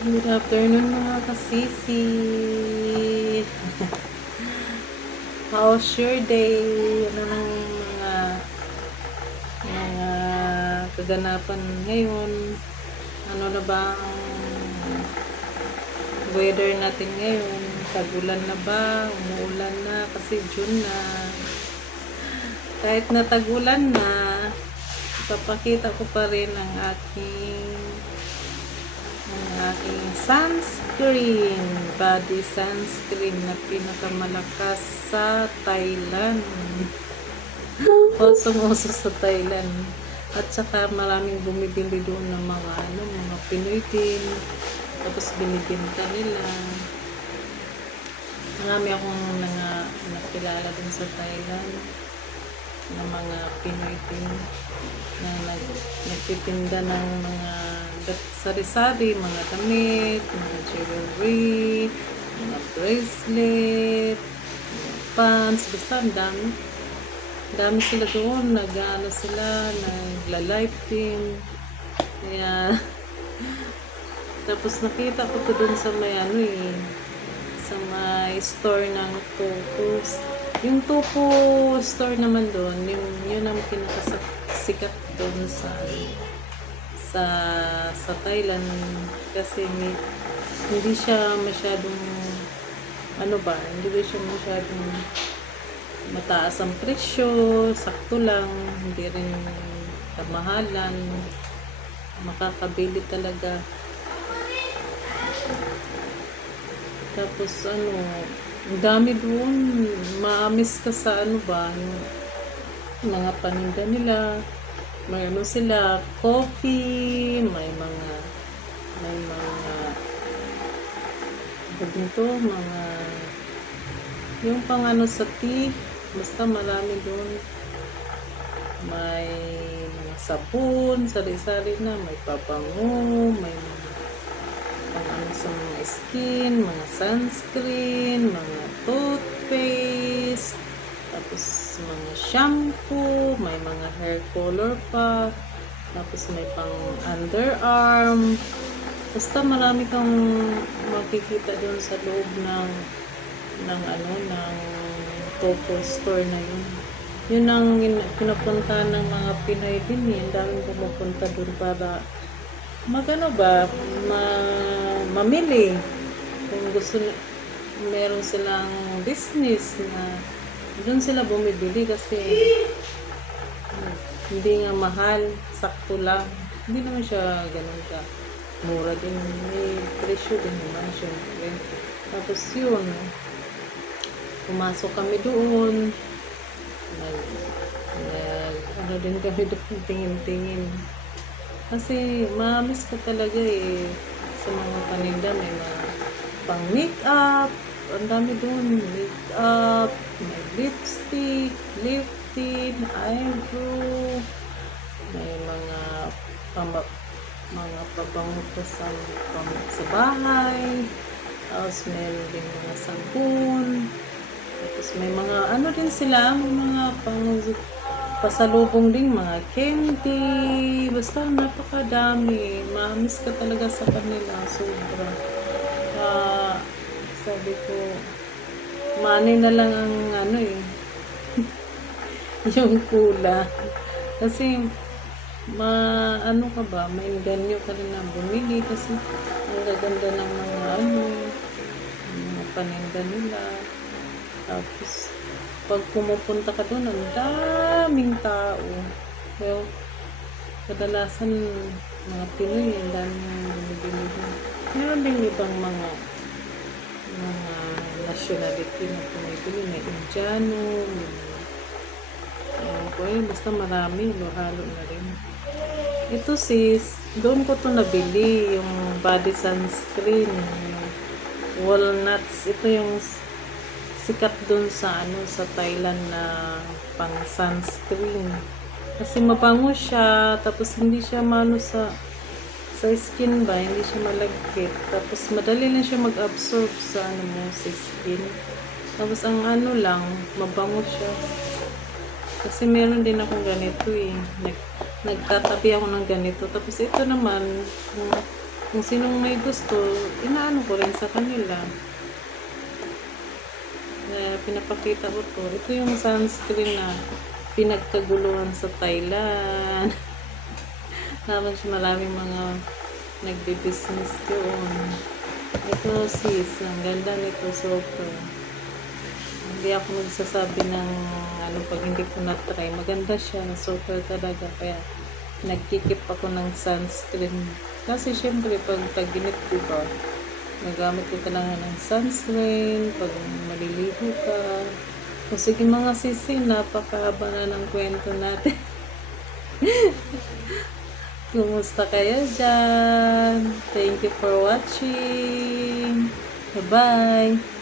Good afternoon mga kasisi. How's your day? Ano ng mga kaganapan ngayon? Ano na ba ang weather natin ngayon? Tagulan na ba? Umuulan na? Kasi June na. Kahit natagulan na, ipapakita ko pa rin ang aking sunscreen, body sunscreen na pinakamalakas sa Thailand. Usong-uso sa Thailand. At saka maraming bumibili doon ng mga Pinoy din. Tapos binibenta nila. Marami akong nakilala dun sa Thailand ng mga Pinoy din na nagtitinda ng mga sari-sari, mga damit, mga jewelry, mga bracelet, mga pants, basta ang dami sila doon, nagla-live din. Kaya tapos nakita ko to doon sa sa may store ng Topos. Yung Topo store naman doon, yun ang pinakasikat doon sa Thailand kasi hindi siya masyadong hindi siya masyadong mataas ang presyo, sakto lang, hindi rin kamahalan, makakabili talaga. Tapos ang dami doon, maamis ka sa yung mga paninda nila. May sila, coffee, may mga dito, yung pang sa tea, basta marami doon. May mga sabon, sari-sari na, may pabango, may mga sa mga skin, mga sunscreen, mga toothpaste, tapos mga shampoo, may mga hair color pa, tapos may pang underarm. Basta marami kang makikita doon sa loob ng Topo store na yun. Yun ang pinapunta ng mga Pinoy din eh. Ang daming pumupunta doon para mamili. Kung meron silang business na doon sila bumibili kasi hindi nga mahal, sakto lang. Hindi naman siya ganun ka mura din, may presyo din naman syempre. Tapos yun, pumasok kami doon, din kami doon, tingin-tingin. Kasi mamiss ko talaga sa mga paninda, may mga pang make-up, ang dami doon, make-up, may lipstick, lip tint, eyebrow, may mga pabango pa sa bahay, tapos meron din mga sabon, tapos may mga din sila, may mga pasalubong din, mga candy, basta napakadami. Mamiss ka talaga sa kanila, sobra. Sabi ko, money na lang ang yung kula. Kasi mainganyo ka rin na bumili kasi ang gaganda ng mga paninda nila. Tapos pag pumupunta ka doon, ang daming tao. Well, kadalasan mga Pinoy, ang daming bumibili doon. Meron din ibang mga nationality na pumibili. May Indiano, basta marami, halo na rin. Ito sis, doon ko to nabili, yung body sunscreen, yung walnuts. Ito yung sikat doon sa Thailand na pang sunscreen. Kasi mabango siya, tapos hindi siya sa skin ba, hindi siya malagkit. Tapos madali lang siya mag-absorb sa sa skin. Tapos ang lang, mabango siya. Kasi meron din akong ganito nagtatabi ako ng ganito. Tapos ito naman, Kung sinong may gusto, inaano ko rin sa kanila. Pinapakita ko to. Ito yung sunscreen na pinagkaguluhan sa Thailand. Tapos maraming mga nagbe-business doon. Ito sis, ang ganda nito super. Hindi ako magsasabi ng ano pag hindi ko na-try. Maganda siya, super talaga. Kaya nagkikip ako ng sunscreen. Kasi syempre pag tag-init diba, nagamit ko kailangan ng sunscreen pag maliligo ka. O sige mga sisi, napakahaba na ng kwento natin. Kumusta kayo dyan? Thank you for watching. Bye-bye.